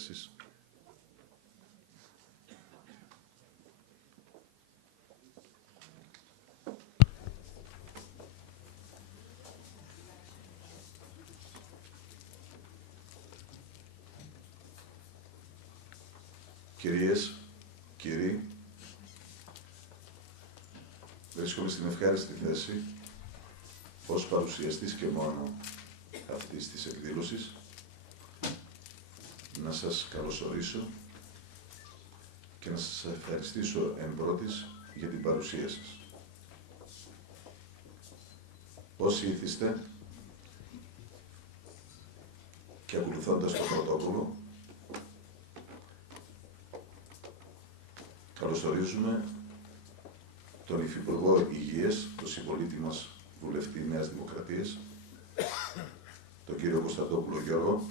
θέσεις. Κυρίες, κύριοι, βρίσκομαι στην ευχάριστη θέση ως παρουσιαστής και μόνο αυτής της εκδήλωσης να σας καλωσορίσω και να σας ευχαριστήσω εν πρώτης για την παρουσία σας. Όσοι ήθιστε και ακολουθώντας το πρωτόκολλο, καλωσορίζουμε τον Υφυπουργό Υγείας, τον συμπολίτη μας βουλευτή Νέας Δημοκρατίας, τον κύριο Κωνσταντόπουλο Γιώργο,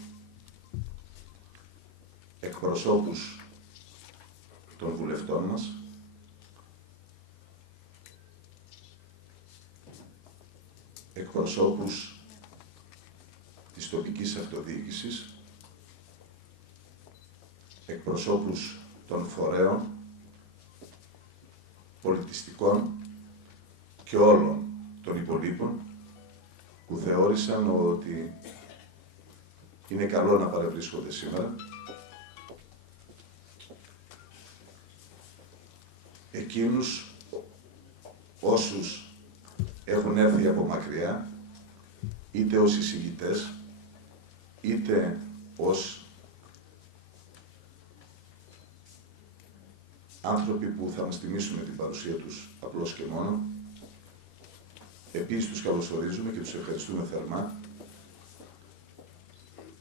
εκπροσώπους των βουλευτών μας, εκπροσώπους της τοπικής αυτοδιοίκησης, εκπροσώπους των φορέων, πολιτιστικών και όλων των υπολείπων που θεώρησαν ότι είναι καλό να παρευρίσκονται σήμερα. Εκείνους όσους έχουν έρθει από μακριά, είτε ως εισηγητές, είτε ως άνθρωποι που θα μας τιμήσουν με την παρουσία τους απλώς και μόνο. Επίσης τους καλωσορίζουμε και τους ευχαριστούμε θερμά.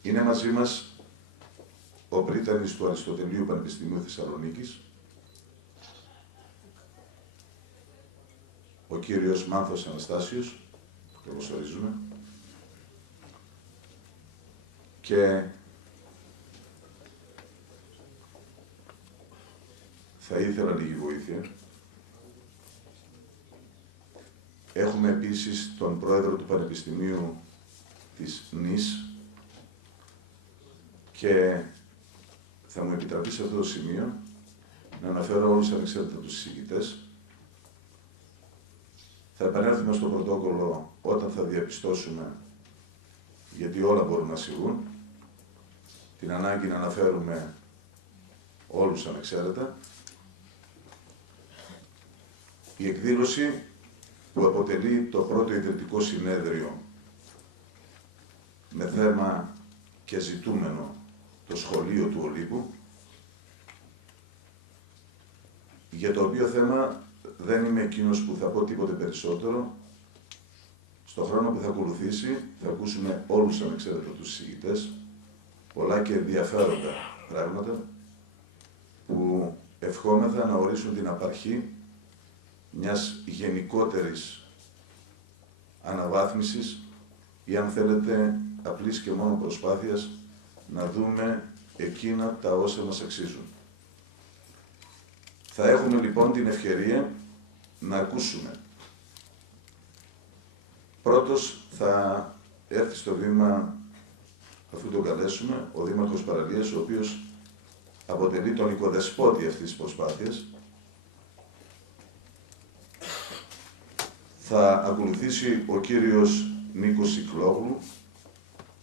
Είναι μαζί μας ο πρίτανης του Αριστοτελείου Πανεπιστημίου Θεσσαλονίκης, ο κύριος Μάνθος Αναστάσιος, που καλωσορίζουμε, και θα ήθελα λίγη βοήθεια. Έχουμε επίσης τον πρόεδρο του Πανεπιστημίου της ΝΙΣ και θα μου επιτραπεί σε αυτό το σημείο να αναφέρω όλους ανεξάρτητα τους εισηγητές. Θα επανέλθουμε στο πρωτόκολλο όταν θα διαπιστώσουμε, γιατί όλα μπορούν να σιγούν, την ανάγκη να αναφέρουμε όλους ανεξάρτητα. Η εκδήλωση που αποτελεί το πρώτο ιδρυτικό συνέδριο με θέμα και ζητούμενο το σχολείο του Ολύμπου, για το οποίο θέμα δεν είμαι εκείνος που θα πω τίποτε περισσότερο. Στο χρόνο που θα ακολουθήσει θα ακούσουμε όλους ανεξάρτητα τους εισηγητές, πολλά και ενδιαφέροντα πράγματα που ευχόμεθα να ορίσουν την απαρχή μιας γενικότερης αναβάθμισης ή, αν θέλετε, απλής και μόνο προσπάθειας να δούμε εκείνα τα όσα μας αξίζουν. Θα έχουμε λοιπόν την ευκαιρία να ακούσουμε. Πρώτος θα έρθει στο βήμα, αφού τον καλέσουμε, ο Δήμαρχος Παραλίας, ο οποίος αποτελεί τον οικοδεσπότη αυτής της προσπάθειας. Θα ακολουθήσει ο κύριος Νίκος Ικλόγλου,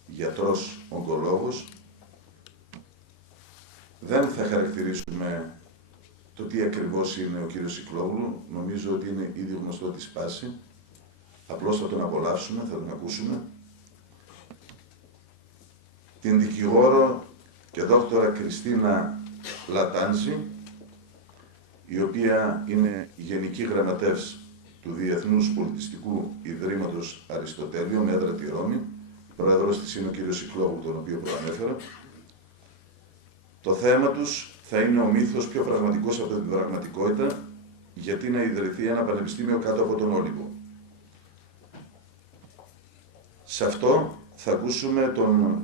γιατρός ογκολόγος. Δεν θα χαρακτηρίσουμε το τι ακριβώς είναι ο κύριος Ικλόγλου, νομίζω ότι είναι ήδη γνωστό τη σπάση. Απλώς θα τον απολαύσουμε, θα τον ακούσουμε. Την δικηγόρο και δόκτωρα Κριστίνα Λατάνζη, η οποία είναι γενική γραμματεύς του Διεθνούς Πολιτιστικού Ιδρύματος Αριστοτέλειο, με έδρα τη Ρώμη. Πρόεδρος της είναι ο κύριος Ικλόγλου, τον οποίο προανέφερα. Το θέμα τους θα είναι ο μύθος πιο πραγματικός από την πραγματικότητα, γιατί να ιδρυθεί ένα πανεπιστήμιο κάτω από τον Όλυμπο. Σε αυτό θα ακούσουμε τον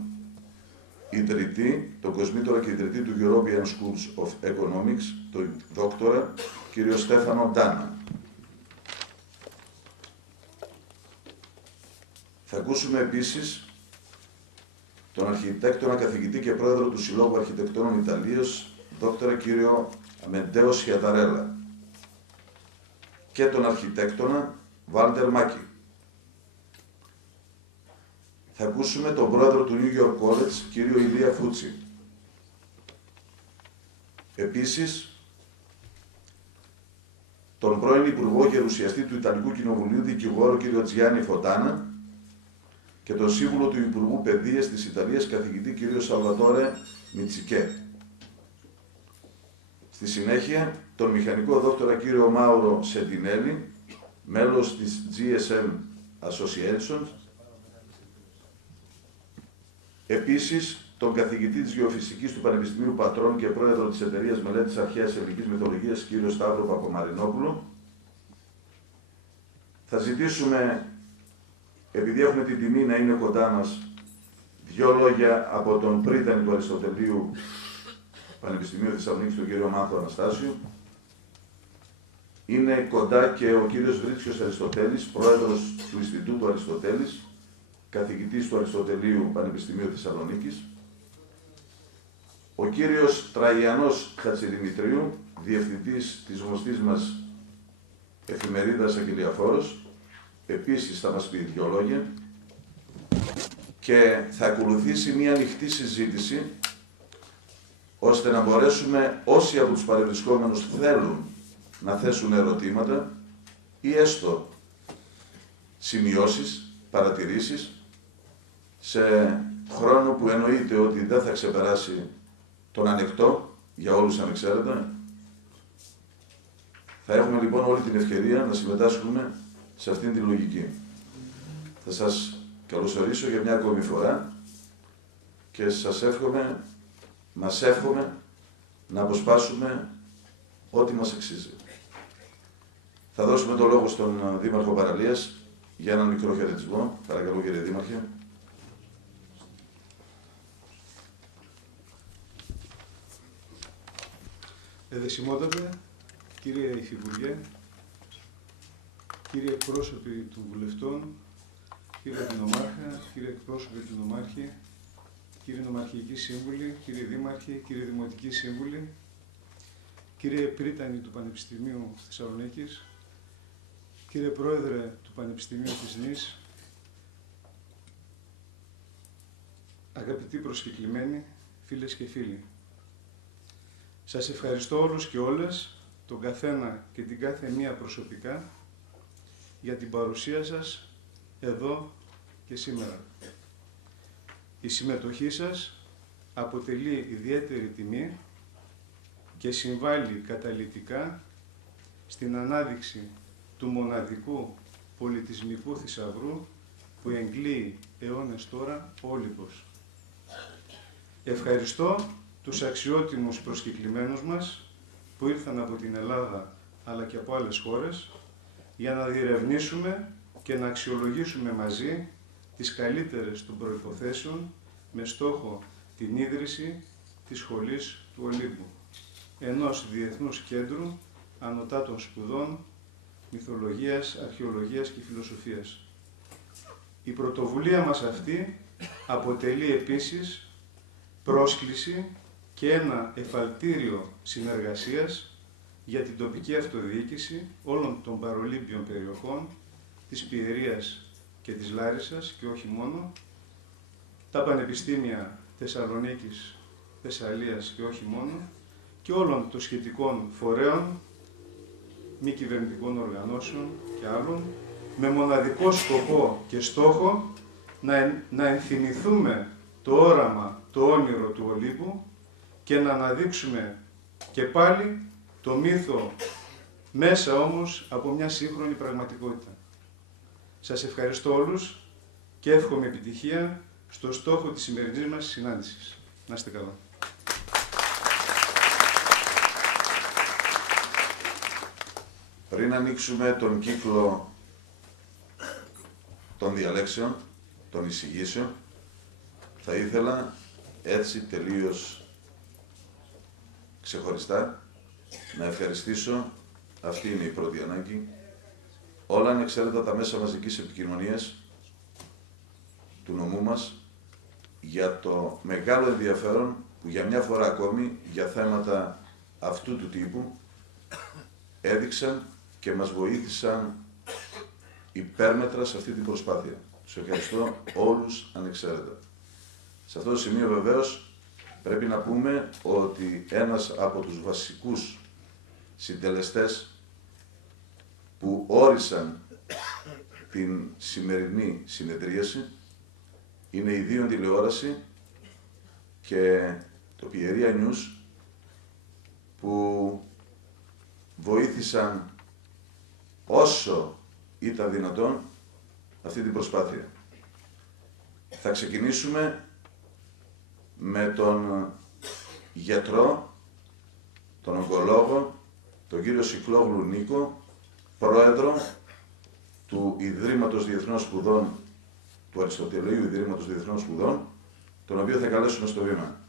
ιδρυτή, τον κοσμήτορα και ιδρυτή του European Schools of Economics, τον δόκτορα κύριο Στέφανο Ντάνα. Θα ακούσουμε επίσης τον αρχιτέκτονα καθηγητή και πρόεδρο του Συλλόγου Αρχιτεκτόνων Ιταλίας, δόκτωρα κύριο Αμεντέο Σιαταρέλα, και τον αρχιτέκτονα Βάλτερ Μάκη. Θα ακούσουμε τον πρόεδρο του New York College, κύριο Ηλία Φούτσι. Επίσης, τον πρώην Υπουργό Γερουσιαστή του Ιταλικού Κοινοβουλίου, δικηγόρο κύριο Τζιάννη Φωτάνα, και τον σύμβουλο του Υπουργού Παιδείας της Ιταλίας, καθηγητή κύριο Σαλβατόρε Μιτσικέ. Στη συνέχεια, τον μηχανικό δόκτωρα κύριο Μάουρο Σεντινέλη, μέλος της GSM Association. Επίσης, τον καθηγητή της Γεωφυσικής του Πανεπιστημίου Πατρών και πρόεδρο της Εταιρείας Μελέτης Αρχαίας Ελληνικής Μυθολογίας, κύριο Σταύρο Παπαμαρινόπουλο. Θα ζητήσουμε, επειδή έχουμε την τιμή να είναι κοντά μας, δύο λόγια από τον πρίτανη του Αριστοτελείου Πανεπιστημίου Θεσσαλονίκης, τον κύριο Μάθο Αναστάσιο. Είναι κοντά και ο κύριος Βρίτσιος Αριστοτέλης, πρόεδρος του Ινστιτούτου Αριστοτέλης, καθηγητής του Αριστοτελείου Πανεπιστημίου Θεσσαλονίκης. Ο κύριος Τραγιανός Χατσιδημητρίου, διευθυντής της γνωστής μας εφημερίδας Αγγελιαφόρος, επίσης θα μας πει δύο λόγια, και θα ακολουθήσει μια ανοιχτή συζήτηση, ώστε να μπορέσουμε όσοι από τους παρευρισκόμενους θέλουν να θέσουν ερωτήματα ή έστω σημειώσεις, παρατηρήσεις, σε χρόνο που εννοείται ότι δεν θα ξεπεράσει τον ανεκτό για όλους ανεξαίρετα. Θα έχουμε λοιπόν όλη την ευκαιρία να συμμετάσχουμε σε αυτήν την λογική. Θα σας καλωσορίσω για μια ακόμη φορά και μας εύχομαι να αποσπάσουμε ό,τι μας αξίζει. Θα δώσουμε το λόγο στον Δήμαρχο Παραλίας για έναν μικρό χαιρετισμό. Παρακαλώ, κύριε Δήμαρχε. Εδεσιμότατε, κύριε Υφυπουργέ, κύριε εκπρόσωποι των βουλευτών, κύριε Νομάρχα, κύριε εκπρόσωποι του Νομάρχη, κύριε Νομαρχιακοί Σύμβουλοι, κύριε Δήμαρχοι, κύριε Δημοτικοί Σύμβουλοι, κύριε πρίτανη του Πανεπιστημίου Θεσσαλονίκης, κύριε Πρόεδρε του Πανεπιστημίου της Νης, αγαπητοί προσκεκλημένοι, φίλες και φίλοι. Σας ευχαριστώ όλους και όλες, τον καθένα και την κάθε μία προσωπικά, για την παρουσία σας εδώ και σήμερα. Η συμμετοχή σας αποτελεί ιδιαίτερη τιμή και συμβάλλει καταλυτικά στην ανάδειξη του μοναδικού πολιτισμικού θησαυρού που εγκλείει αιώνες τώρα ο Όλυμπος. Ευχαριστώ τους αξιότιμους προσκεκλημένους μας που ήρθαν από την Ελλάδα αλλά και από άλλες χώρες για να διερευνήσουμε και να αξιολογήσουμε μαζί τις καλύτερες των προϋποθέσεων με στόχο την ίδρυση της Σχολής του Ολύμπου, ενός διεθνούς κέντρου ανωτάτων σπουδών, μυθολογίας, αρχαιολογίας και φιλοσοφίας. Η πρωτοβουλία μας αυτή αποτελεί επίσης πρόσκληση και ένα εφαλτήριο συνεργασίας για την τοπική αυτοδιοίκηση όλων των παρολύμπιων περιοχών της Πιερίας και της Λάρισσας και όχι μόνο, τα πανεπιστήμια Θεσσαλονίκης, Θεσσαλίας και όχι μόνο, και όλων των σχετικών φορέων, μη κυβερνητικών οργανώσεων και άλλων, με μοναδικό σκοπό και στόχο να ενθυμηθούμε το όραμα, το όνειρο του Ολύμπου και να αναδείξουμε και πάλι το μύθο, μέσα όμως από μια σύγχρονη πραγματικότητα. Σας ευχαριστώ όλους και εύχομαι επιτυχία στο στόχο της σημερινής μας συνάντησης. Να είστε καλά. Πριν ανοίξουμε τον κύκλο των διαλέξεων, των εισηγήσεων, θα ήθελα έτσι τελείως ξεχωριστά να ευχαριστήσω, αυτή είναι η πρώτη ανάγκη, όλα ανεξάρτητα τα μέσα μαζικής επικοινωνίας του νομού μας, για το μεγάλο ενδιαφέρον που για μια φορά ακόμη για θέματα αυτού του τύπου έδειξαν και μας βοήθησαν υπέρμετρα σε αυτή την προσπάθεια. Τους ευχαριστώ όλους ανεξαίρετα. Σε αυτό το σημείο βεβαίως πρέπει να πούμε ότι ένας από τους βασικούς συντελεστές που όρισαν την σημερινή συνεδρίαση είναι η Ιδίων τηλεόραση και το Πιερία News, που βοήθησαν όσο ήταν δυνατόν αυτή την προσπάθεια. Θα ξεκινήσουμε με τον γιατρό, τον ογκολόγο, τον κύριο Σικλόγλου Νίκο, πρόεδρο του Ιδρύματος Διεθνών Σπουδών, του Αριστοτελείου Ιδρύματος Διεθνών Σπουδών, τον οποίο θα καλέσουμε στο βήμα.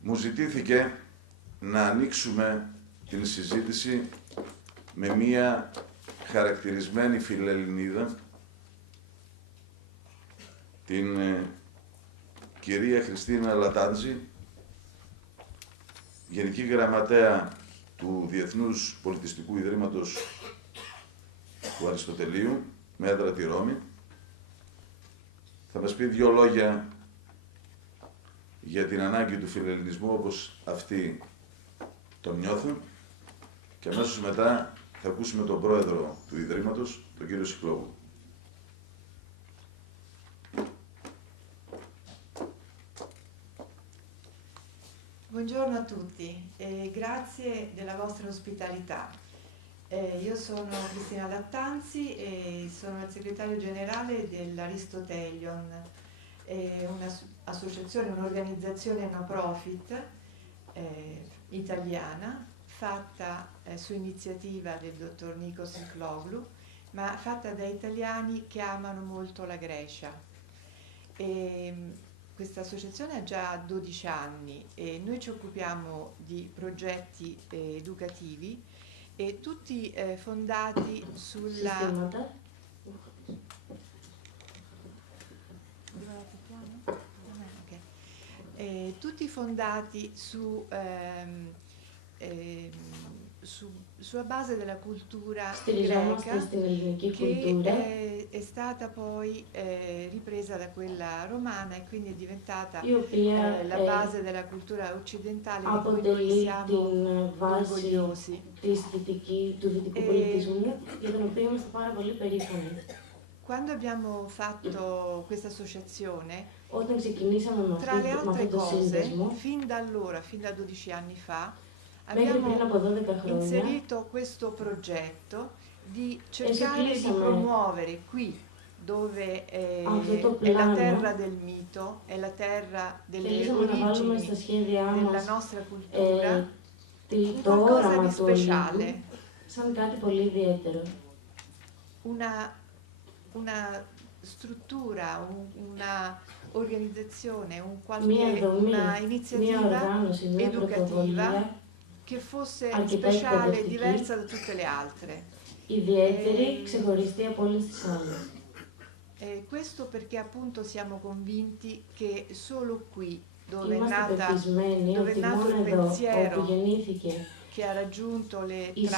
Μου ζητήθηκε να ανοίξουμε την συζήτηση με μία χαρακτηρισμένη φιλελληνίδα, την κυρία Χριστίνα Λατάντζη, Γενική Γραμματέα του Διεθνούς Πολιτιστικού Ιδρύματος του Αριστοτελείου, με έδρα τη Ρώμη. Θα μας πει δύο λόγια για την ανάγκη του φιλελληνισμού όπως αυτοί τον νιώθουν και αμέσως μετά θα ακούσουμε τον πρόεδρο του Ιδρύματος, τον κύριο Σικλόγλου. Buongiorno a tutti e grazie della vostra ospitalità. Io sono Cristina Lattanzi e sono il segretario generale dell'Aristotelion, un'associazione, un'organizzazione no profit italiana fatta su iniziativa del dottor Nico Sicloglu, ma fatta da italiani che amano molto la Grecia. Questa associazione ha già 12 anni e noi ci occupiamo di progetti educativi e tutti fondati sulla... tutti fondati sulla base della cultura greca che è stata poi ripresa da quella romana e quindi è diventata la base della cultura occidentale di cui noi siamo orgogliosi. Quando abbiamo fatto questa associazione, tra le altre cose, fin da allora, fin da 12 anni fa, abbiamo inserito questo progetto di cercare di promuovere qui, dove è la terra del mito, è la terra delle origini della nostra cultura, un qualcosa di speciale. Una struttura, una organizzazione, una iniziativa educativa che fosse speciale e diversa da tutte le altre. Questo perché appunto siamo convinti che solo qui, dove è nato il pensiero che ha raggiunto i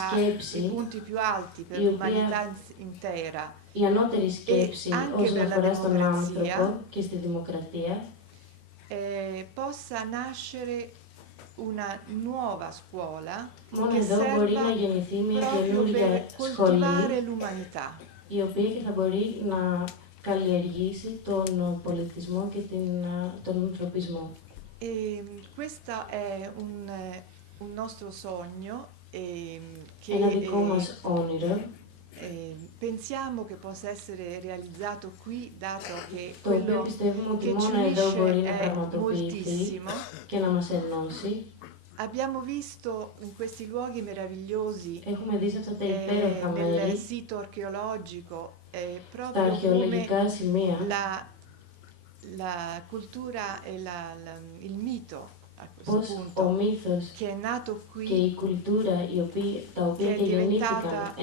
punti più alti per l'umanità intera e anche per la democrazia, possa nascere una nuova scuola che serva proprio per coltivare l'umanità. Questo è un nostro sogno che pensiamo che possa essere realizzato qui, dato che quello che ci unisce è moltissimo. Abbiamo visto in questi luoghi meravigliosi, nel sito archeologico, proprio come la cultura e il mito a questo punto, che è nato qui, che è diventata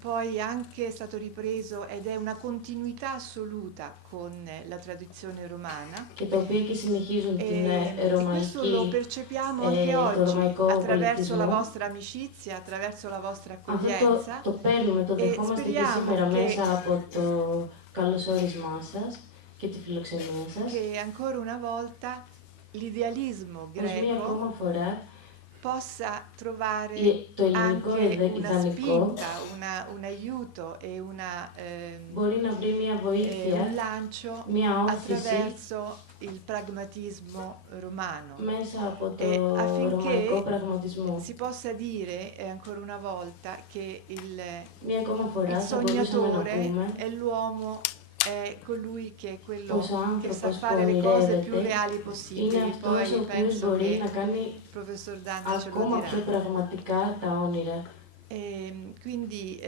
poi anche è stato ripreso ed è una continuità assoluta con la tradizione romana, e questo lo percepiamo anche oggi attraverso la vostra amicizia, attraverso la vostra accoglienza, e speriamo che ancora una volta l'idealismo greco possa trovare anche una spinta, un aiuto e un lancio attraverso il pragmatismo romano, affinché si possa dire ancora una volta che il sognatore è l'uomo, è colui che è quello che sa fare le cose più reali possibili. Poi penso che il professor Dante ce lo dirà. Quindi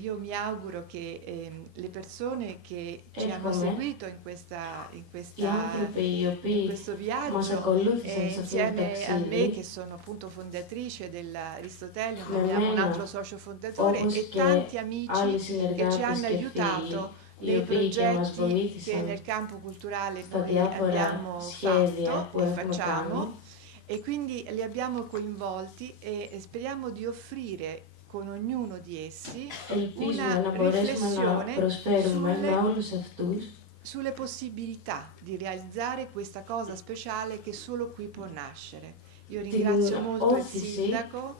io mi auguro che le persone che ci hanno seguito in questo viaggio, insieme a me che sono appunto fondatrice dell'Aristotelium, abbiamo un altro socio fondatore e tanti amici che ci hanno aiutato nei progetti che nel campo culturale noi abbiamo fatto e facciamo, e quindi li abbiamo coinvolti e speriamo di offrire con ognuno di essi una riflessione sulle possibilità di realizzare questa cosa speciale che solo qui può nascere. Io ringrazio molto il sindaco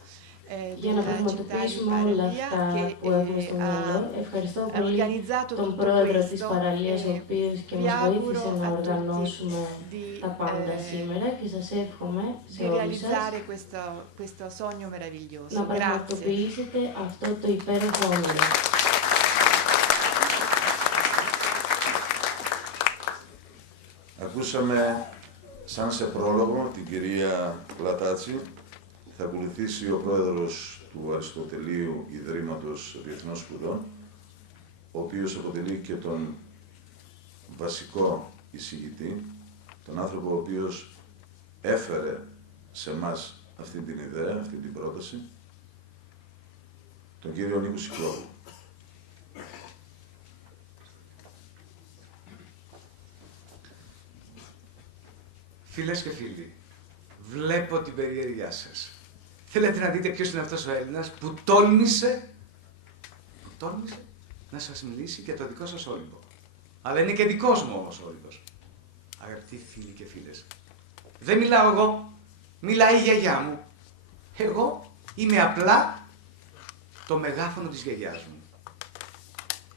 della città di Παραλία che ha organizzato tutto questo, vi auguro a tutti di realizzare questo sogno meraviglioso. Grazie. Ακούσαμε σαν σε πρόλογο την κυρία Λατάτση. Θα ακολουθήσει ο πρόεδρος του Αριστοτελείου Ιδρύματος Διεθνών Σπουδών, ο οποίος αποτελεί και τον βασικό εισηγητή, τον άνθρωπο ο οποίος έφερε σε εμάς αυτή την ιδέα, αυτή την πρόταση, τον κύριο Νίκο Σικλόπουλο. Φίλες και φίλοι, βλέπω την περιέργειά σας. Θέλετε να δείτε ποιος είναι αυτός ο Έλληνας που τόλμησε να σας μιλήσει για το δικό σας Όλυμπο. Αλλά είναι και δικός μου όμως ο Όλυμπος. Αγαπητοί φίλοι και φίλες, δεν μιλάω εγώ, μιλάει η γιαγιά μου. Εγώ είμαι απλά το μεγάφωνο της γιαγιάς μου.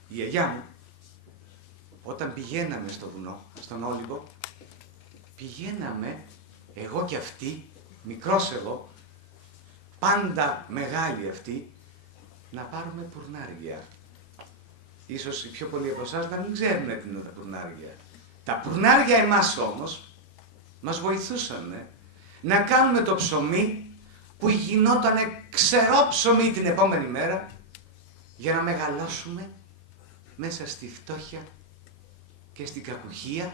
Η γιαγιά μου, όταν πηγαίναμε στο βουνό, στον Όλυμπο, πηγαίναμε εγώ και αυτή, μικρός εγώ, πάντα μεγάλη αυτή, να πάρουμε πουρνάρια. Ίσως οι πιο πολλοί από εσάς να μην ξέρουν τι είναι τα πουρνάρια. Τα πουρνάρια εμάς όμως μας βοηθούσαν να κάνουμε το ψωμί που γινόταν ξερό ψωμί την επόμενη μέρα για να μεγαλώσουμε μέσα στη φτώχεια και στην κακουχία,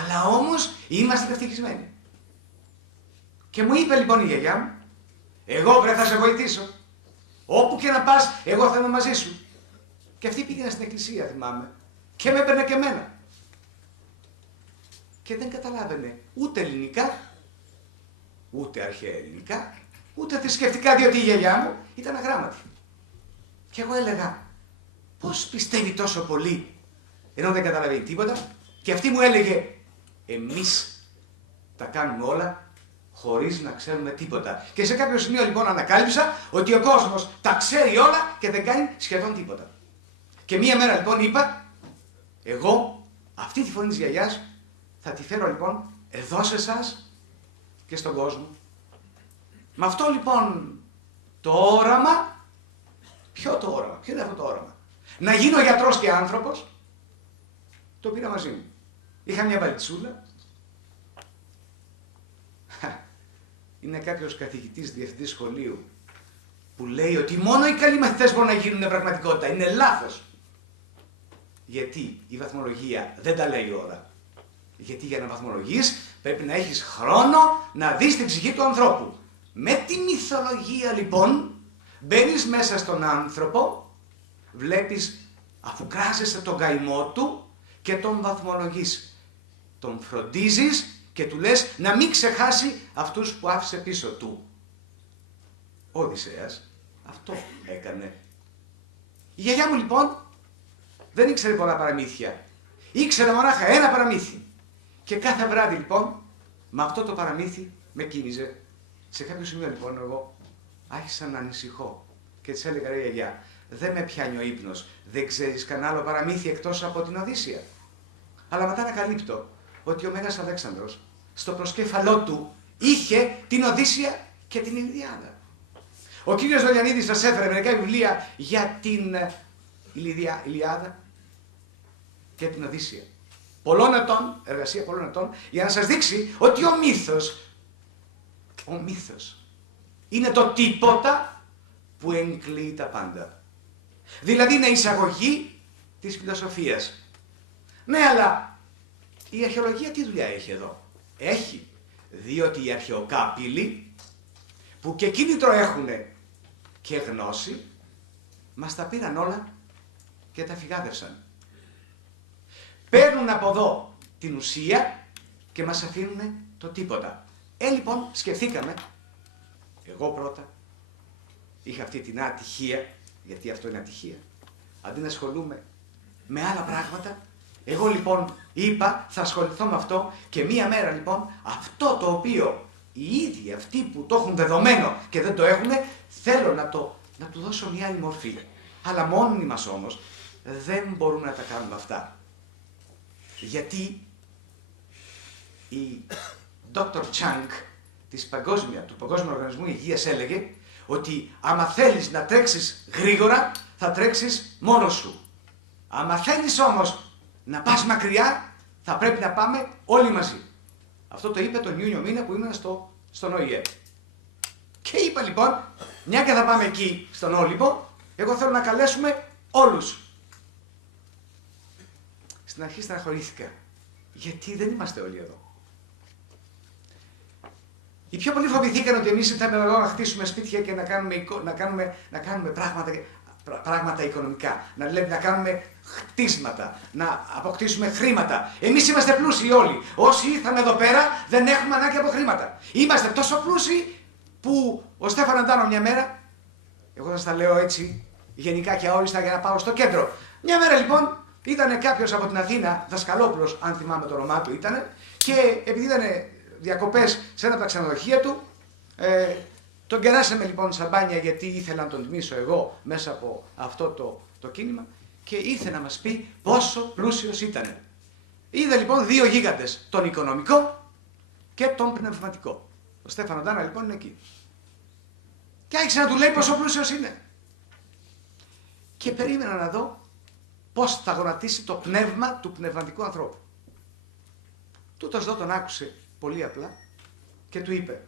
αλλά όμως είμαστε ευτυχισμένοι. Και μου είπε λοιπόν η γιαγιά μου, εγώ βρε θα σε βοηθήσω. Όπου και να πας, εγώ θα είμαι μαζί σου. Και αυτή πήγαινε στην εκκλησία, θυμάμαι, και με έπαιρνε και εμένα. Και δεν καταλάβαινε ούτε ελληνικά, ούτε αρχαία ελληνικά, ούτε θρησκευτικά, διότι η γιαγιά μου ήταν αγράμματη. Και εγώ έλεγα, πώς πιστεύει τόσο πολύ, ενώ δεν καταλαβαίνει τίποτα, και αυτή μου έλεγε, εμείς τα κάνουμε όλα χωρίς να ξέρουμε τίποτα. Και σε κάποιο σημείο λοιπόν ανακάλυψα ότι ο κόσμος τα ξέρει όλα και δεν κάνει σχεδόν τίποτα. Και μία μέρα λοιπόν είπα, εγώ αυτή τη φωνή της γιαγιάς θα τη φέρω λοιπόν εδώ σε εσάς και στον κόσμο. Με αυτό λοιπόν το όραμα, ποιο είναι αυτό το όραμα, να γίνω γιατρός και άνθρωπος, το πήρα μαζί μου. Είχα μια βαλιτσούλα. Είναι κάποιος καθηγητής διευθυντής σχολείου που λέει ότι μόνο οι καλοί μαθητές μπορούν να γίνουν πραγματικότητα. Είναι λάθος. Γιατί η βαθμολογία δεν τα λέει όλα. Γιατί για να βαθμολογείς πρέπει να έχεις χρόνο να δεις την ψυχή του ανθρώπου. Με τη μυθολογία λοιπόν μπαίνεις μέσα στον άνθρωπο, βλέπεις, αφού κράζεσαι τον καημό του και τον βαθμολογείς. Τον φροντίζεις και του λες να μην ξεχάσει αυτούς που άφησε πίσω του. Ο Οδυσσέας αυτό έκανε. Η γιαγιά μου λοιπόν δεν ήξερε πολλά παραμύθια. Ήξερε μονάχα ένα παραμύθι. Και κάθε βράδυ λοιπόν με αυτό το παραμύθι με κίνηζε. Σε κάποιο σημείο λοιπόν εγώ άρχισα να ανησυχώ και της έλεγα, ρε γιαγιά, δεν με πιάνει ο ύπνος, δεν ξέρεις κανένα άλλο παραμύθι εκτός από την Οδύσσεια? Αλλά μετά ανακαλύπτω ότι ο Μέγας Αλέξανδρος στο προσκέφαλό του είχε την Οδύσσεια και την Ιλιάδα. Ο κύριος Δολιανίδης σας έφερε μερικά βιβλία για την Ιλιάδα και την Οδύσσεια. Πολλών ετών, εργασία πολλών ετών, για να σας δείξει ότι ο μύθος είναι το τίποτα που εγκλείει τα πάντα. Δηλαδή είναι εισαγωγή της φιλοσοφίας. Ναι, αλλά η αρχαιολογία τι δουλειά έχει εδώ? Έχει, διότι οι αρχαιοκάπηλοι που και κίνητρο έχουνε και γνώση, μας τα πήραν όλα και τα φυγάδευσαν. Παίρνουν από εδώ την ουσία και μας αφήνουν το τίποτα. Λοιπόν, σκεφτήκαμε, εγώ πρώτα, είχα αυτή την ατυχία, γιατί αυτό είναι ατυχία, αντί να ασχολούμαι με άλλα πράγματα, εγώ λοιπόν είπα θα ασχοληθώ με αυτό και μία μέρα λοιπόν αυτό το οποίο οι ίδιοι αυτοί που το έχουν δεδομένο και δεν το έχουν, θέλω να του δώσω μια άλλη μορφή. Αλλά μόνοι μας όμως δεν μπορούμε να τα κάνουμε αυτά. Γιατί η Dr. Chang του Παγκόσμιου Οργανισμού Υγείας έλεγε ότι άμα θέλεις να τρέξεις γρήγορα θα τρέξεις μόνος σου. Άμα θέλεις όμως να πας μακριά θα πρέπει να πάμε όλοι μαζί. Αυτό το είπε τον Ιούνιο μήνα που ήμουν στον ΟΗΕ. Και είπα λοιπόν, μια και θα πάμε εκεί στον Όλυμπο, εγώ θέλω να καλέσουμε όλους. Στην αρχή στεναχωρήθηκα, γιατί δεν είμαστε όλοι εδώ. Οι πιο πολλοί φοβηθήκαν ότι εμείς ήρθαμε εδώ να χτίσουμε σπίτια και να κάνουμε πράγματα οικονομικά, να κάνουμε χτίσματα, να αποκτήσουμε χρήματα. Εμείς είμαστε πλούσιοι όλοι. Όσοι ήρθαμε εδώ πέρα δεν έχουμε ανάγκη από χρήματα. Είμαστε τόσο πλούσιοι που ο Στέφανο Αντάνο μια μέρα, εγώ σας τα λέω έτσι γενικά και αόριστα για να πάω στο κέντρο. Μια μέρα λοιπόν ήταν κάποιος από την Αθήνα, Δασκαλόπουλος αν θυμάμαι το όνομά του ήταν, και επειδή ήταν διακοπές σε ένα από τα ξενοδοχεία του, τον κεράσαμε λοιπόν σαμπάνια γιατί ήθελα να τον τιμήσω εγώ μέσα από αυτό το κίνημα και ήρθε να μας πει πόσο πλούσιος ήταν. Είδα λοιπόν δύο γίγαντες, τον οικονομικό και τον πνευματικό. Ο Στέφανο Ντάνα λοιπόν είναι εκεί. Και άρχισε να του λέει πόσο πλούσιος είναι. Και περίμενα να δω πώς θα γονατίσει το πνεύμα του πνευματικού ανθρώπου. Τούτος εδώ τον άκουσε πολύ απλά και του είπε,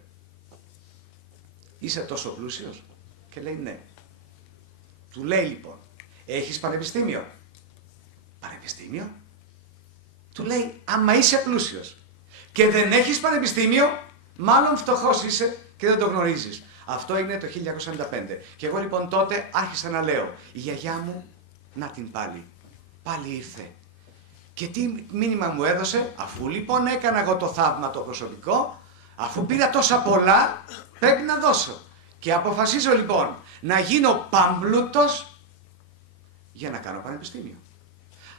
είσαι τόσο πλούσιος? Και λέει ναι. Του λέει λοιπόν, έχεις πανεπιστήμιο? Πανεπιστήμιο? Του λέει, άμα είσαι πλούσιος και δεν έχεις πανεπιστήμιο, μάλλον φτωχός είσαι και δεν το γνωρίζεις. Αυτό έγινε το 1995. Και εγώ λοιπόν τότε άρχισα να λέω, η γιαγιά μου, να την πάλι ήρθε. Και τι μήνυμα μου έδωσε? Αφού λοιπόν έκανα εγώ το θαύμα το προσωπικό, αφού πήρα τόσα πολλά, πρέπει να δώσω. Και αποφασίζω λοιπόν να γίνω παμπλούτος για να κάνω πανεπιστήμιο.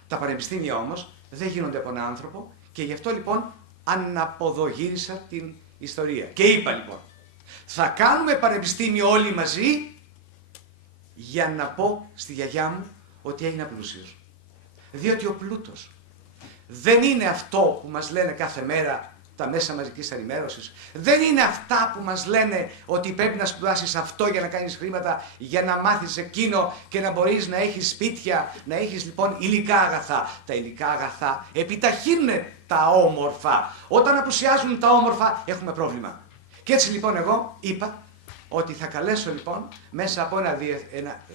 Τα πανεπιστήμια όμως δεν γίνονται από έναν άνθρωπο και γι' αυτό λοιπόν αναποδογύρισα την ιστορία. Και είπα λοιπόν, θα κάνουμε πανεπιστήμιο όλοι μαζί για να πω στη γιαγιά μου ότι έγινα πλούσιος. Διότι ο πλούτος δεν είναι αυτό που μας λένε κάθε μέρα τα μέσα μαζικής ενημέρωσης. Δεν είναι αυτά που μας λένε ότι πρέπει να σπουδάσεις αυτό για να κάνεις χρήματα, για να μάθεις εκείνο και να μπορείς να έχεις σπίτια, να έχεις λοιπόν υλικά αγαθά. Τα υλικά αγαθά επιταχύνουν τα όμορφα. Όταν απουσιάζουν τα όμορφα έχουμε πρόβλημα. Και έτσι λοιπόν εγώ είπα ότι θα καλέσω λοιπόν μέσα από ένα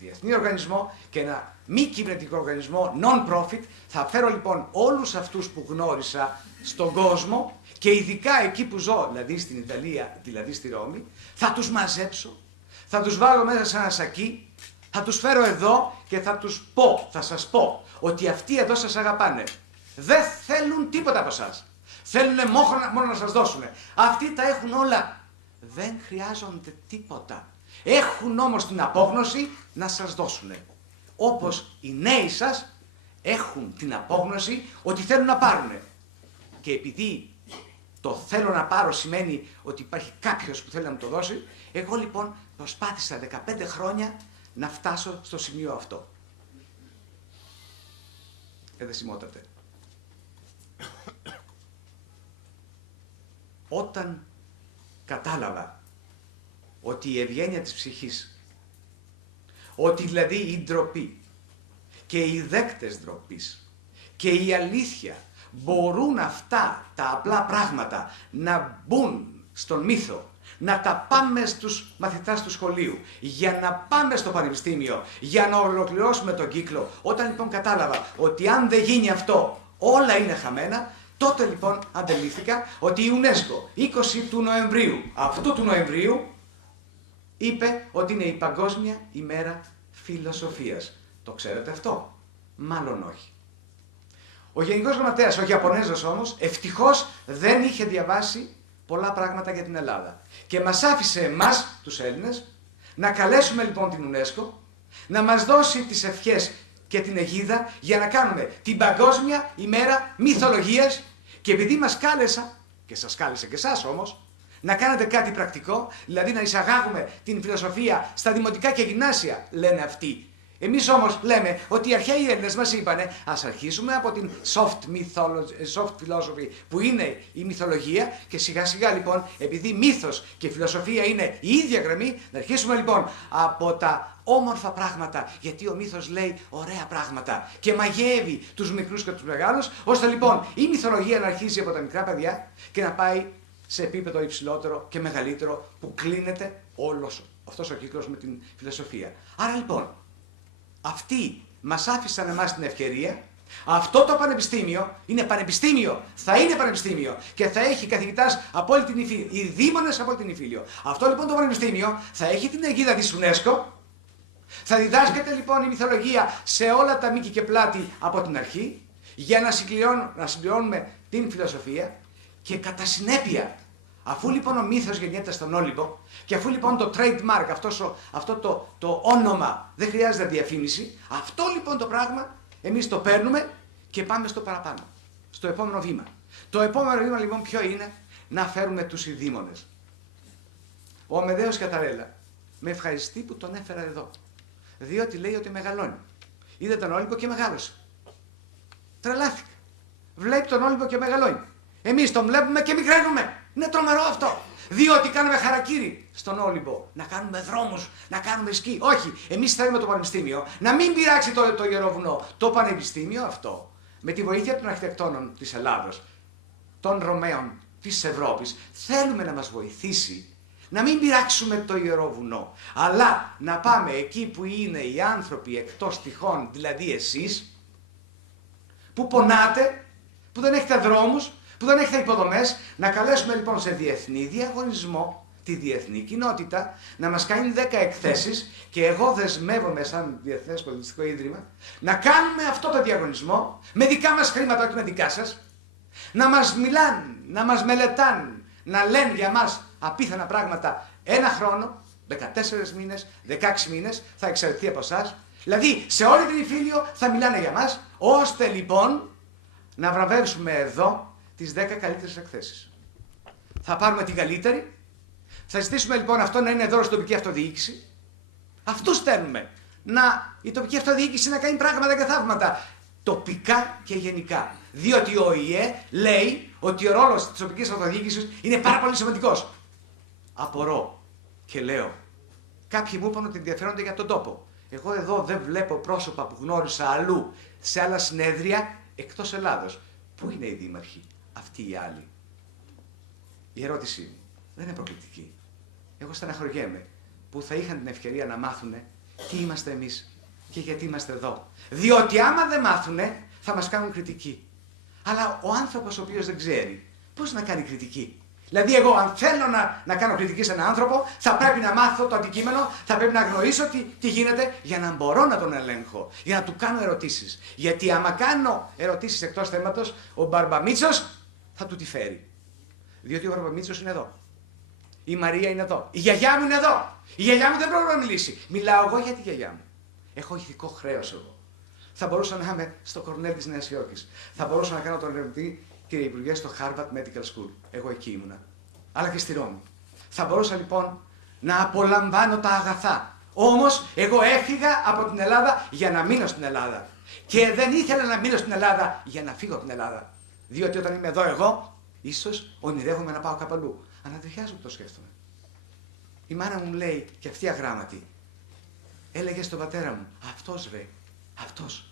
διεθνή οργανισμό και ένα μη κυβερνητικό οργανισμό, non-profit. Θα φέρω λοιπόν όλους αυτούς που γνώρισα στον κόσμο και ειδικά εκεί που ζω, δηλαδή στην Ιταλία, δηλαδή στη Ρώμη, θα τους μαζέψω, θα τους βάλω μέσα σε ένα σακί, θα τους φέρω εδώ και θα τους πω, θα σας πω ότι αυτοί εδώ σας αγαπάνε. Δεν θέλουν τίποτα από εσάς. Θέλουν μόνο να σας δώσουν. Αυτοί τα έχουν όλα. Δεν χρειάζονται τίποτα. Έχουν όμως την απόγνωση να σας δώσουν. Όπως οι νέοι σας έχουν την απόγνωση ότι θέλουν να πάρουν. Και επειδή το θέλω να πάρω σημαίνει ότι υπάρχει κάποιος που θέλει να μου το δώσει, εγώ λοιπόν προσπάθησα 15 χρόνια να φτάσω στο σημείο αυτό. Εδεσιμότατε. Όταν κατάλαβα ότι η ευγένεια της ψυχής, ότι δηλαδή η ντροπή και οι δέκτες ντροπής και η αλήθεια μπορούν αυτά τα απλά πράγματα να μπουν στον μύθο, να τα πάμε στους μαθητάς του σχολείου, για να πάμε στο πανεπιστήμιο, για να ολοκληρώσουμε τον κύκλο. Όταν λοιπόν κατάλαβα ότι αν δεν γίνει αυτό όλα είναι χαμένα, τότε λοιπόν αντελήφθηκα ότι η UNESCO 20 του Νοεμβρίου, αυτού του Νοεμβρίου, είπε ότι είναι η Παγκόσμια ημέρα φιλοσοφίας. Το ξέρετε αυτό? Μάλλον όχι. Ο Γενικός Γραμματέας, ο Ιαπωνέζος όμως, ευτυχώς δεν είχε διαβάσει πολλά πράγματα για την Ελλάδα. Και μας άφησε εμάς, τους Έλληνες, να καλέσουμε λοιπόν την UNESCO, να μας δώσει τις ευχές και την αιγίδα για να κάνουμε την Παγκόσμια ημέρα μυθολογίας. Και επειδή μας κάλεσα, και σας κάλεσε και εσάς όμως, να κάνετε κάτι πρακτικό, δηλαδή να εισαγάγουμε την φιλοσοφία στα δημοτικά και γυμνάσια, λένε αυτοί. Εμείς όμως λέμε ότι οι αρχαίοι Έλληνες μας είπανε ας αρχίσουμε από την soft philosophy που είναι η μυθολογία και σιγά σιγά λοιπόν επειδή μύθος και φιλοσοφία είναι η ίδια γραμμή να αρχίσουμε λοιπόν από τα όμορφα πράγματα γιατί ο μύθος λέει ωραία πράγματα και μαγεύει τους μικρούς και τους μεγάλους ώστε λοιπόν η μυθολογία να αρχίσει από τα μικρά παιδιά και να πάει σε επίπεδο υψηλότερο και μεγαλύτερο που κλείνεται όλος αυτός ο κύκλος με την φιλοσοφία. Άρα λοιπόν αυτοί μας άφησαν εμάς την ευκαιρία, αυτό το πανεπιστήμιο είναι πανεπιστήμιο, θα είναι πανεπιστήμιο και θα έχει καθηγητάς από όλη την Ιφίλιο, οι δήμονες από όλη την Ιφίλιο. Αυτό λοιπόν το πανεπιστήμιο θα έχει την αιγίδα της UNESCO, θα διδάσκεται λοιπόν η μυθολογία σε όλα τα μήκη και πλάτη από την αρχή για να συμπληρώνουμε την φιλοσοφία και κατά συνέπεια. Αφού λοιπόν ο μύθος γεννιέται στον Όλυμπο και αφού λοιπόν το trademark, αυτό το όνομα δεν χρειάζεται διαφήμιση, αυτό λοιπόν το πράγμα εμείς το παίρνουμε και πάμε στο παραπάνω, στο επόμενο βήμα. Το επόμενο βήμα λοιπόν ποιο είναι? Να φέρουμε τους ειδήμονες. Ο Αμεδέος Καταρέλα με ευχαριστεί που τον έφερα εδώ, διότι λέει ότι μεγαλώνει. Είδε τον Όλυμπο και μεγάλωσε. Τρελάθηκα. Βλέπει τον Όλυμπο και μεγαλώνει. Εμείς τον βλέπουμε και μικραίνουμε. Είναι τρομερό αυτό. Διότι κάνουμε χαρακίρι στον Όλυμπο. Να κάνουμε δρόμους, να κάνουμε σκι. Όχι, εμείς θέλουμε το πανεπιστήμιο να μην πειράξει το Ιερό Βουνό. Το πανεπιστήμιο αυτό, με τη βοήθεια των αρχιτεκτόνων της Ελλάδος, των Ρωμαίων της Ευρώπης, θέλουμε να μας βοηθήσει να μην πειράξουμε το Ιερό Βουνό. Αλλά να πάμε εκεί που είναι οι άνθρωποι εκτός τυχών, δηλαδή εσείς, που πονάτε, που δεν έχετε δρόμους, που δεν έχετε υποδομές, να καλέσουμε λοιπόν σε διεθνή διαγωνισμό τη διεθνή κοινότητα να μας κάνει 10 εκθέσεις και εγώ δεσμεύομαι σαν Διεθνές Πολιτιστικό Ίδρυμα να κάνουμε αυτό το διαγωνισμό με δικά μας χρήματα, όχι με δικά σας, να μας μιλάνε, να μας μελετάνε, να λένε για μας απίθανα πράγματα ένα χρόνο, 14 μήνες, 16 μήνες, θα εξαρτηθεί από εσάς. Δηλαδή σε όλη την Ιφίλιο θα μιλάνε για μας, ώστε λοιπόν να βραβεύσουμε εδώ τις 10 καλύτερες εκθέσεις. Θα πάρουμε την καλύτερη, θα ζητήσουμε λοιπόν αυτό να είναι δώρο στην τοπική αυτοδιοίκηση. Αυτούς στέλνουμε. Η τοπική αυτοδιοίκηση να κάνει πράγματα και θαύματα. Τοπικά και γενικά. Διότι ο ΙΕ λέει ότι ο ρόλος της τοπικής αυτοδιοίκησης είναι πάρα πολύ σημαντικός. Απορώ και λέω. Κάποιοι μου είπαν ότι ενδιαφέρονται για τον τόπο. Εγώ εδώ δεν βλέπω πρόσωπα που γνώρισα αλλού σε άλλα συνέδρια εκτός Ελλάδος. Πού είναι οι δήμαρχοι? Αυτοί οι άλλοι. Η ερώτησή μου δεν είναι προκλητική. Εγώ στεναχωριέμαι που θα είχαν την ευκαιρία να μάθουν τι είμαστε εμείς και γιατί είμαστε εδώ. Διότι άμα δεν μάθουνε, θα μας κάνουν κριτική. Αλλά ο άνθρωπος ο οποίος δεν ξέρει, πώς να κάνει κριτική? Δηλαδή, εγώ, αν θέλω να κάνω κριτική σε έναν άνθρωπο, θα πρέπει να μάθω το αντικείμενο, θα πρέπει να γνωρίσω τι γίνεται για να μπορώ να τον ελέγχω, για να του κάνω ερωτήσεις. Γιατί άμα κάνω ερωτήσεις εκτός θέματος, ο Μπαρμπαμίτσος θα του τη φέρει. Διότι ο Μπαρμπαμίτσος είναι εδώ. Η Μαρία είναι εδώ. Η γιαγιά μου είναι εδώ. Η γιαγιά μου δεν πρέπει να μιλήσει. Μιλάω εγώ για τη γιαγιά μου. Έχω ηθικό χρέος εγώ. Θα μπορούσα να είμαι στο Κορνέλ της Νέας Υόρκης. Θα μπορούσα να κάνω τον ερευνητή, κύριε Υπουργέ, στο Harvard Medical School. Εγώ εκεί ήμουνα. Αλλά και στη Ρώμη. Θα μπορούσα λοιπόν να απολαμβάνω τα αγαθά. Όμως εγώ έφυγα από την Ελλάδα για να μείνω στην Ελλάδα. Και δεν ήθελα να μείνω στην Ελλάδα για να φύγω από την Ελλάδα. Διότι όταν είμαι εδώ εγώ, ίσως ονειρεύομαι να πάω κάπου αλλού. Ανατριχιάζω που το σκέφτομαι. Η μάνα μου λέει, και αυτή αγράμματη, έλεγε στον πατέρα μου, αυτός ρε, αυτός.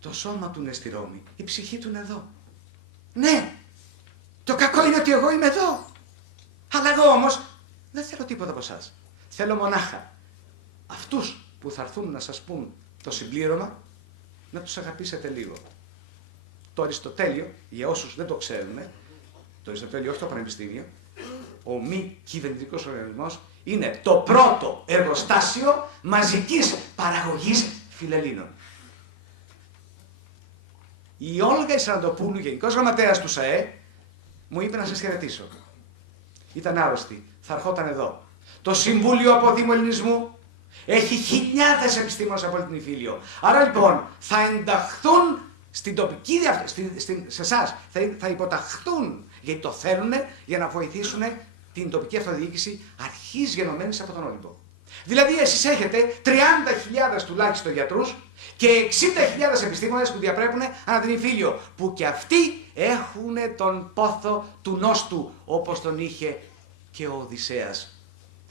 Το σώμα του είναι στη Ρώμη, η ψυχή του είναι εδώ. Ναι, το κακό είναι ότι εγώ είμαι εδώ. Αλλά εγώ όμως δεν θέλω τίποτα από εσάς. Θέλω μονάχα αυτούς που θα έρθουν να σας πούν το συμπλήρωμα, να τους αγαπήσετε λίγο. Το Αριστοτέλειο, για όσους δεν το ξέρουν, το Αριστοτέλειο, όχι το Πανεπιστήμιο, ο μη κυβερνητικός οργανισμός, είναι το πρώτο εργοστάσιο μαζικής παραγωγής φιλελλήνων. Η Όλγα Ισραντοπούλου, γενικός γραμματέας του ΣΑΕ, μου είπε να σας χαιρετήσω. Ήταν άρρωστη, θα ερχόταν εδώ. Το Συμβούλιο Αποδήμου Ελληνισμού έχει χιλιάδες επιστήμονες από την Ιφίλιο. Άρα λοιπόν θα ενταχθούν στην τοπική σε εσάς, θα υποταχθούν, γιατί το θέλουν για να βοηθήσουν την τοπική αυτοδιοίκηση αρχής γενομένης από τον Όλυμπο. Δηλαδή εσείς έχετε 30.000 τουλάχιστον γιατρούς και 60.000 επιστήμονες που διαπρέπουν ανά την Ιφίλιο, που και αυτοί έχουν τον πόθο του νόστου, όπως τον είχε και ο Οδυσσέας.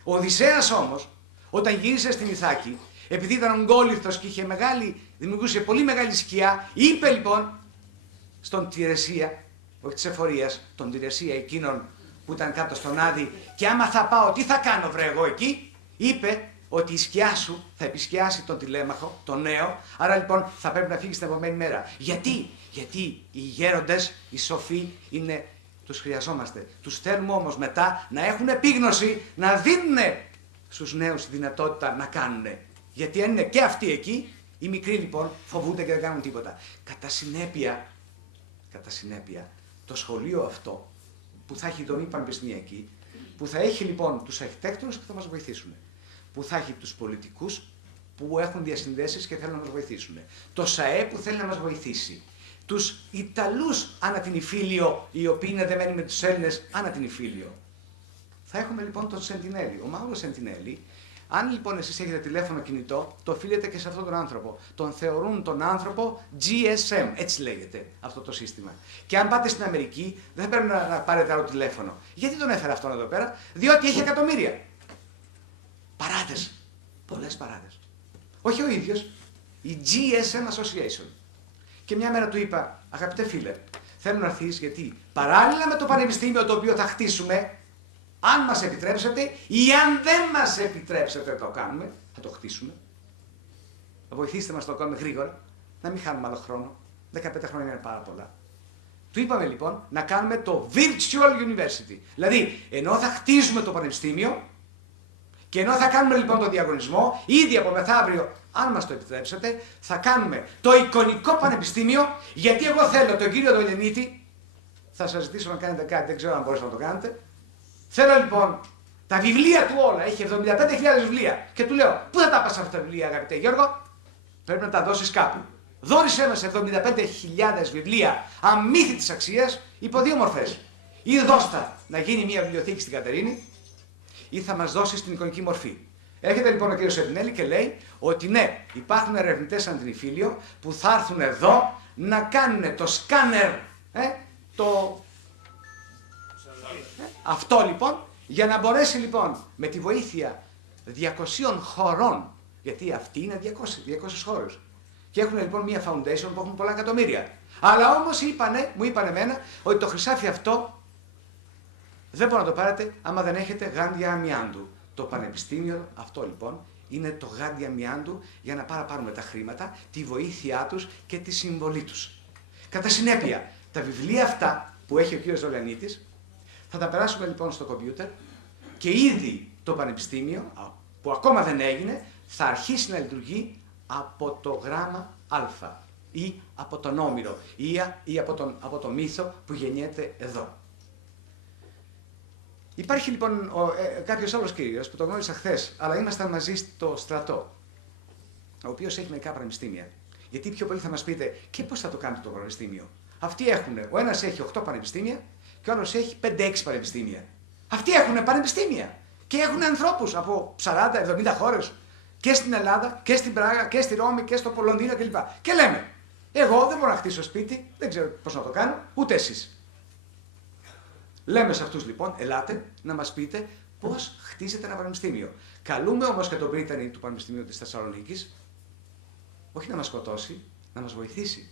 Ο Οδυσσέας όμως, όταν γύρισε στην Ιθάκη, επειδή ήταν ογκόλιθος και είχε δημιουργούσε πολύ μεγάλη σκιά, είπε λοιπόν στον Τηρεσία, όχι της Εφορίας, τον Τηρεσία εκείνον που ήταν κάτω στον Άδη, και άμα θα πάω, τι θα κάνω βρε εγώ εκεί, είπε ότι η σκιά σου θα επισκιάσει τον Τηλέμαχο, τον νέο, άρα λοιπόν θα πρέπει να φύγεις την επόμενη μέρα. Γιατί? Γιατί οι γέροντες, οι σοφοί, τους χρειαζόμαστε. Τους θέλουμε όμως μετά να έχουν επίγνωση, να δίνουν στους νέους τη δυνατότητα να κάνουν. Γιατί αν είναι και αυτοί εκεί, οι μικροί λοιπόν φοβούνται και δεν κάνουν τίποτα. Κατά συνέπεια, το σχολείο αυτό που θα έχει δομή πανεπιστημιακή, που θα έχει λοιπόν τους αρχιτέκτονες που θα μας βοηθήσουν, που θα έχει τους πολιτικούς που έχουν διασυνδέσεις και θέλουν να μας βοηθήσουν, το ΣΑΕ που θέλει να μας βοηθήσει, τους Ιταλούς ανά την Ιφίλιο, οι οποίοι είναι δεμένοι με τους Έλληνες ανά την Ιφίλιο. Θα έχουμε λοιπόν τον Σεντινέλη, ο Μαύρος Σεντινέλη. Αν λοιπόν εσείς έχετε τηλέφωνο κινητό, το οφείλετε και σε αυτόν τον άνθρωπο. Τον θεωρούν τον άνθρωπο GSM, έτσι λέγεται αυτό το σύστημα. Και αν πάτε στην Αμερική, δεν θα πρέπει να πάρετε άλλο τηλέφωνο. Γιατί τον έφερα αυτόν εδώ πέρα? Διότι έχει εκατομμύρια. Παράδες. Πολλές παράδες. Όχι ο ίδιος. Η GSM Association. Και μια μέρα του είπα, αγαπητέ φίλε, θέλω να έρθεις γιατί παράλληλα με το πανεπιστήμιο το οποίο θα χτίσουμε, αν μας επιτρέψετε ή αν δεν μας επιτρέψετε να το κάνουμε, θα το χτίσουμε. Βοηθήστε μας να το κάνουμε γρήγορα, να μην χάνουμε άλλο χρόνο. 15 χρόνια είναι πάρα πολλά. Του είπαμε λοιπόν να κάνουμε το Virtual University. Δηλαδή, ενώ θα χτίζουμε το πανεπιστήμιο και ενώ θα κάνουμε λοιπόν τον διαγωνισμό, ήδη από μεθαύριο, αν μας το επιτρέψετε, θα κάνουμε το εικονικό πανεπιστήμιο, γιατί εγώ θέλω τον κύριο Δολιανίτη, θα σας ζητήσω να κάνετε κάτι, δεν ξέρω αν μπορείτε να το κάνετε. Θέλω λοιπόν τα βιβλία του όλα, έχει 75.000 βιβλία και του λέω, πού θα τα πας αυτά τα βιβλία αγαπητέ Γιώργο? Πρέπει να τα δώσεις κάπου. Δώρισέ μας 75.000 βιβλία αμύθιτης αξίας υπό δύο μορφές. Ή δώστα να γίνει μια βιβλιοθήκη στην Κατερίνη, ή θα μας δώσει την εικονική μορφή. Έρχεται λοιπόν ο κ. Σεντινέλη και λέει ότι ναι, υπάρχουν ερευνητές σαν την Ιφίλιο που θα έρθουν εδώ να κάνουν το σκάνερ, αυτό λοιπόν, για να μπορέσει λοιπόν με τη βοήθεια 200 χωρών, γιατί αυτοί είναι 200 χώρες, και έχουν λοιπόν μια foundation που έχουν πολλά εκατομμύρια. Αλλά όμως μου είπαν εμένα ότι το χρυσάφι αυτό δεν μπορείτε να το πάρετε άμα δεν έχετε γάντια αμοιάντου. Το πανεπιστήμιο αυτό λοιπόν είναι το γάντι αμοιάντου για να πάρουμε τα χρήματα, τη βοήθειά τους και τη συμβολή τους. Κατά συνέπεια, τα βιβλία αυτά που έχει ο κύριος Δολιανίτης θα τα περάσουμε λοιπόν στο κομπιούτερ και ήδη το Πανεπιστήμιο, που ακόμα δεν έγινε, θα αρχίσει να λειτουργεί από το γράμμα Α ή από τον Όμηρο ή από το μύθο που γεννιέται εδώ. Υπάρχει λοιπόν κάποιος άλλος κύριος που το γνώρισα χθες, αλλά ήμασταν μαζί στο στρατό, ο οποίος έχει μερικά πανεπιστήμια. Γιατί πιο πολύ θα μας πείτε, και πώς θα το κάνετε το πανεπιστήμιο. Αυτοί έχουν, ο ένας έχει 8 πανεπιστήμια και ο άλλος έχει 5-6 πανεπιστήμια. Αυτοί έχουν πανεπιστήμια και έχουν ανθρώπους από 40-70 χώρες και στην Ελλάδα και στην Πράγα και στη Ρώμη και στο Λονδίνο κλπ. Και λέμε, εγώ δεν μπορώ να χτίσω σπίτι, δεν ξέρω πώς να το κάνω, ούτε εσείς. Λέμε σε αυτούς λοιπόν, ελάτε να μας πείτε πώς χτίζετε ένα πανεπιστήμιο. Καλούμε όμως και τον πρίτανη του Πανεπιστημίου της Θεσσαλονίκης, όχι να μας σκοτώσει, να μας βοηθήσει.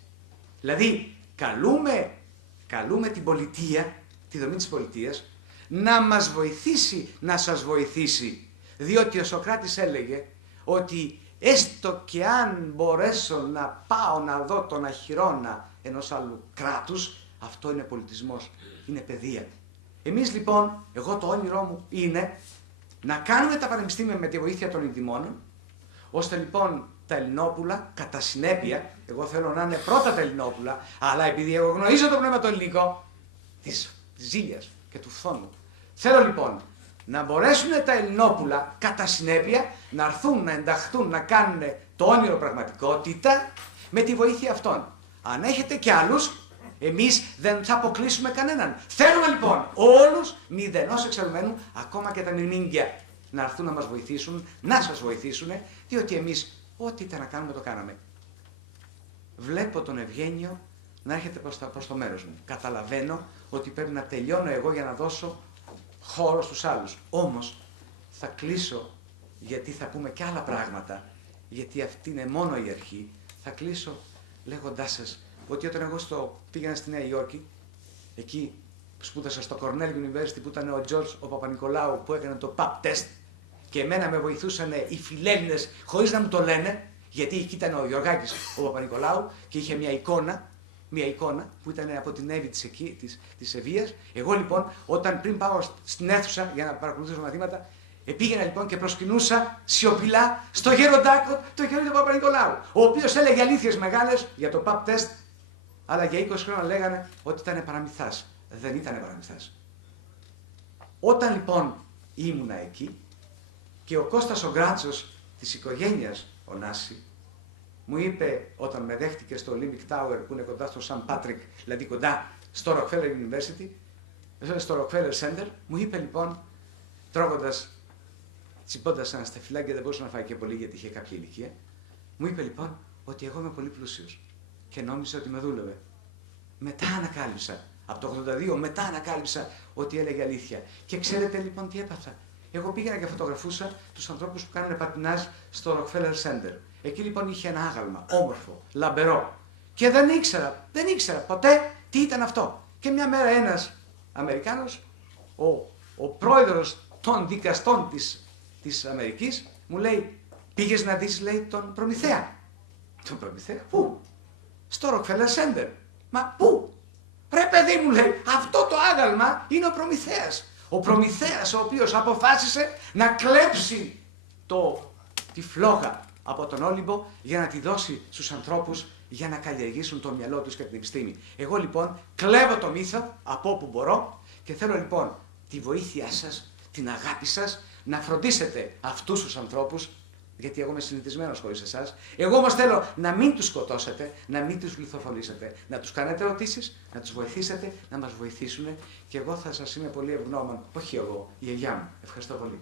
Δηλαδή, καλούμε την πολιτεία, τη δομή της πολιτείας, να μας βοηθήσει, να σας βοηθήσει. Διότι ο Σωκράτης έλεγε ότι έστω και αν μπορέσω να πάω να δω τον αχυρώνα ενός άλλου κράτους, αυτό είναι πολιτισμός, είναι παιδεία. Εμείς λοιπόν, εγώ το όνειρό μου είναι να κάνουμε τα πανεπιστήμια με τη βοήθεια των ειδημόνων, ώστε λοιπόν τα Ελληνόπουλα, κατά συνέπεια, εγώ θέλω να είναι πρώτα τα Ελληνόπουλα, αλλά επειδή εγώ γνωρίζω το πνεύμα το ελληνικό, της ζήλιας και του φθόνου, θέλω λοιπόν να μπορέσουν τα Ελληνόπουλα, κατά συνέπεια, να έρθουν, να ενταχθούν, να κάνουν το όνειρο πραγματικότητα με τη βοήθεια αυτών. Αν έχετε κι άλλους, εμείς δεν θα αποκλείσουμε κανέναν. Θέλουμε λοιπόν όλους μηδενός εξαιρουμένου, ακόμα και τα μυρμήγκια, να έρθουν να μας βοηθήσουν, να σας βοηθήσουν, διότι εμείς ό,τι ήταν να κάνουμε το κάναμε. Βλέπω τον Ευγένιο να έρχεται προς το μέρος μου. Καταλαβαίνω ότι πρέπει να τελειώνω εγώ για να δώσω χώρο στους άλλους. Όμως θα κλείσω, γιατί θα πούμε και άλλα πράγματα, γιατί αυτή είναι μόνο η αρχή. Θα κλείσω λέγοντάς σας ότι όταν εγώ πήγαινα στη Νέα Υόρκη, εκεί σπούδασα στο Cornell University που ήταν ο George ο Παπα-Νικολάου που έκανε το pap test και εμένα με βοηθούσαν οι φιλέλληνες χωρίς να μου το λένε, γιατί εκεί ήταν ο Γιωργάκης ο Παπα-Νικολάου και είχε μια εικόνα που ήταν από την Εύη της Ευβοίας. Εγώ λοιπόν, όταν πριν πάω στην αίθουσα για να παρακολουθήσω μαθήματα, πήγαινα λοιπόν και προσκυνούσα σιωπηλά στο γεροντάκο το Γεώργιο Παπα-Νικολάου, ο οποίος έλεγε αλήθειες μεγάλες για το pap test, αλλά για 20 χρόνια λέγανε ότι ήταν παραμυθάς. Δεν ήταν παραμυθάς. Όταν λοιπόν ήμουνα εκεί και ο Κώστας ο Γκράτσος της οικογένειας ο Νάση μου είπε, όταν με δέχτηκε στο Olympic Tower που είναι κοντά στο Σαν Πάτρικ, δηλαδή κοντά στο Rockefeller University, στο Rockefeller Center, μου είπε λοιπόν, τρώγοντας, τσιμπώντας ένα στεφυλάκι, δεν μπορούσε να φάει και πολύ γιατί είχε κάποια ηλικία, μου είπε λοιπόν ότι εγώ είμαι πολύ πλούσιος και νόμιζα ότι με δούλευε. Μετά ανακάλυψα, από το 82 μετά ανακάλυψα ότι έλεγε αλήθεια. Και ξέρετε λοιπόν τι έπαθα. Εγώ πήγαινα και φωτογραφούσα τους ανθρώπους που κάνουν πατινάζ στο Rockefeller Center. Εκεί λοιπόν είχε ένα άγαλμα, όμορφο, λαμπερό. Και δεν ήξερα ποτέ τι ήταν αυτό. Και μια μέρα ένας Αμερικάνος, ο πρόεδρος των δικαστών της Αμερικής, μου λέει, πήγες να δεις, λέει, τον Προμηθέα. Τον Προμηθέα, πού? Στο Rockefeller Center. Μα πού? Ρε παιδί μου, λέει, αυτό το άγαλμα είναι ο Προμηθέας. Ο Προμηθέας ο οποίος αποφάσισε να κλέψει τη φλόγα από τον Όλυμπο για να τη δώσει στους ανθρώπους για να καλλιεργήσουν το μυαλό τους και την επιστήμη. Εγώ λοιπόν κλέβω το μύθο από όπου μπορώ και θέλω λοιπόν τη βοήθειά σας, την αγάπη σας, να φροντίσετε αυτούς τους ανθρώπους, γιατί εγώ είμαι συνηθισμένος χωρίς εσάς. Εγώ όμως θέλω να μην τους σκοτώσετε, να μην τους λιθοφολήσετε, να τους κάνετε ερωτήσεις, να τους βοηθήσετε, να μας βοηθήσουν και εγώ θα σας είμαι πολύ ευγνώμων, όχι εγώ, η γιαγιά μου. Ευχαριστώ πολύ.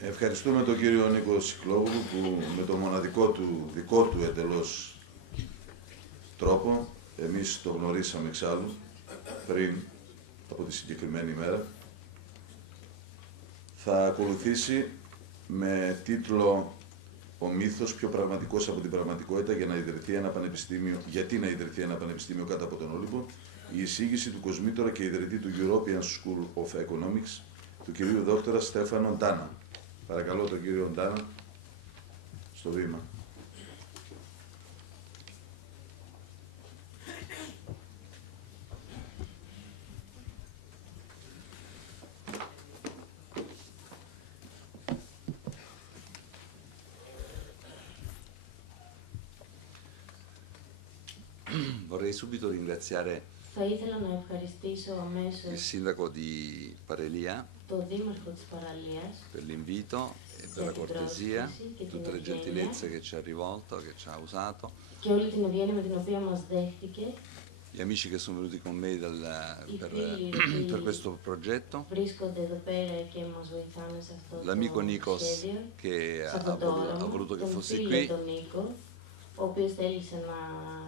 Ευχαριστούμε τον κύριο Νίκο Σικλόγλου που με το μοναδικό του, δικό του εντελώς τρόπο, εμείς το γνωρίσαμε εξάλλου πριν από τη συγκεκριμένη ημέρα, θα ακολουθήσει με τίτλο «Ο μύθος πιο πραγματικός από την πραγματικότητα για να ιδρυθεί ένα πανεπιστήμιο, γιατί να ιδρυθεί ένα πανεπιστήμιο κάτω από τον Όλυμπο». η εισήγηση του κοσμήτωρα και ιδρυτή του European School of Economics, του κυρίου Δόκτωρα Στέφανο Ντάνα. Παρακαλώ τον κύριο Ντάνα στο βήμα. Vorrei subito ringraziare Θα ήθελα να ευχαριστήσω il αμέσως sindaco di Parelia το Δήμαρχο της Παραλίας per l'invito e per la cortesia, tutte le gentilezze che ci ha rivolto, che ci ha usato, και όλη την ευγένεια με την οποία μας δέχτηκε, gli amici che sono venuti con me per questo progetto, βρίσκονται εδώ πέρα και μας βοηθάνε σε αυτό l'amico το Nikos σχέδιο, che σε αυτό το ha όραμα, voluto che τον fossi φίλο qui, τον Νίκο, ο οποίος θέλησε να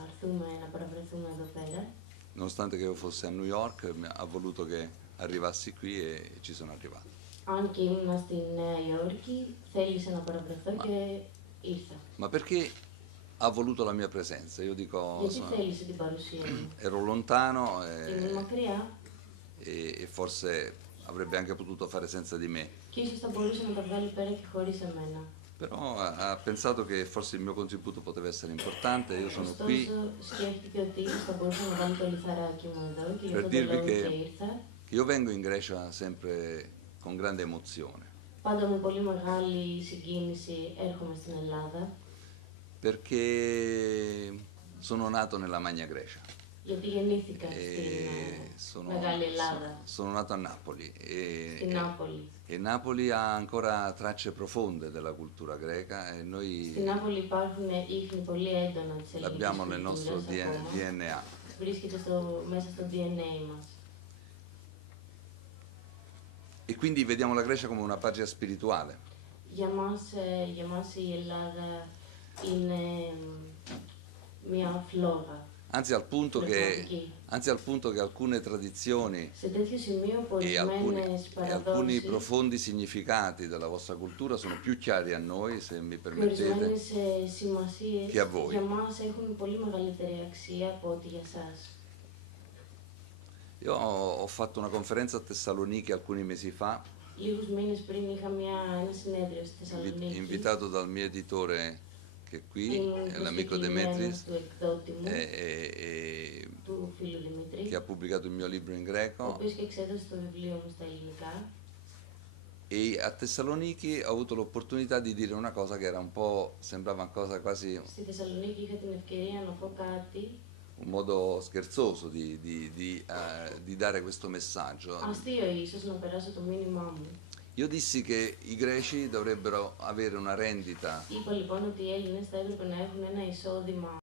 έρθουμε, να παραβρεθούμε εδώ πέρα. nonostante che io fossi a New York, ha voluto che arrivassi qui e ci sono arrivato. Αν και ήμουν στη Νέα Υόρκη, θέλησε να παραβρεθώ και ήρθα. Ma perché ha voluto la mia presenza? Io dico, Γιατί θέλησε την παρουσία μου. ero lontano Ήμουν μακριά e forse avrebbe anche potuto fare senza di me, και ίσως θα μπορούσε να τα βγάλει πέρα και χωρίς εμένα. però ha pensato che forse il mio contributo poteva essere importante, io sono qui Ωστόσο, σκέφτηκε ότι ίσως θα μπορούσε να βάλει το λιθαράκι μου εδώ και γι' per αυτό το dirvi λόγο και che ήρθα. io vengo in Grecia sempre con grande emozione, Πάντα με πολύ μεγάλη συγκίνηση έρχομαι στην Ελλάδα, perché sono nato nella Magna Grecia. γιατί γεννήθηκα E στην Μεγάλη Ελλάδα, sono nato a Napoli στην Νάπολη. e Napoli ha ancora tracce profonde della cultura greca e Στην noi Νάπολη υπάρχουν ίχνη πολύ έντονα της ελληνικής l'abbiamo nel nostro κουλτούρας ακόμα. DNA. Βρίσκεται μέσα στο DNA μας. E quindi vediamo la Grecia come una patria spirituale. Για μας η Ελλάδα είναι μια φλόγα. Anzi al punto che alcune tradizioni Σε τέτοιο σημείο που e ορισμένες alcuni παραδόσεις profondi significati della vostra cultura sono più chiari a noi, se mi και permettete, ορισμένες σημασίες και a voi. για μας έχουν πολύ μεγαλύτερη αξία από ό,τι για σας. Io ho fatto una conferenza a Tessaloniki alcuni mesi fa, Λίγους μήνες πριν είχα ένα συνέδριο στη Θεσσαλονίκη. invitato dal mio editore che è qui, Ήμουν è l'amico προσκεκλημένος Demetris, του εκδότη μου, e του φίλου Δημήτρη, che ha pubblicato il mio libro in ο greco. οποίος και εξέδωσε το βιβλίο μου στα ελληνικά. E a Tessaloniki ho avuto l'opportunità di dire una cosa che era un po', sembrava una cosa quasi Στη Θεσσαλονίκη είχα την ευκαιρία να πω κάτι un modo scherzoso di dare questo messaggio. αστείο ίσως να περάσω το μήνυμά μου. Io dissi che i greci dovrebbero avere una rendita Είπα λοιπόν ότι οι Έλληνες θα έπρεπε να έχουν ένα εισόδημα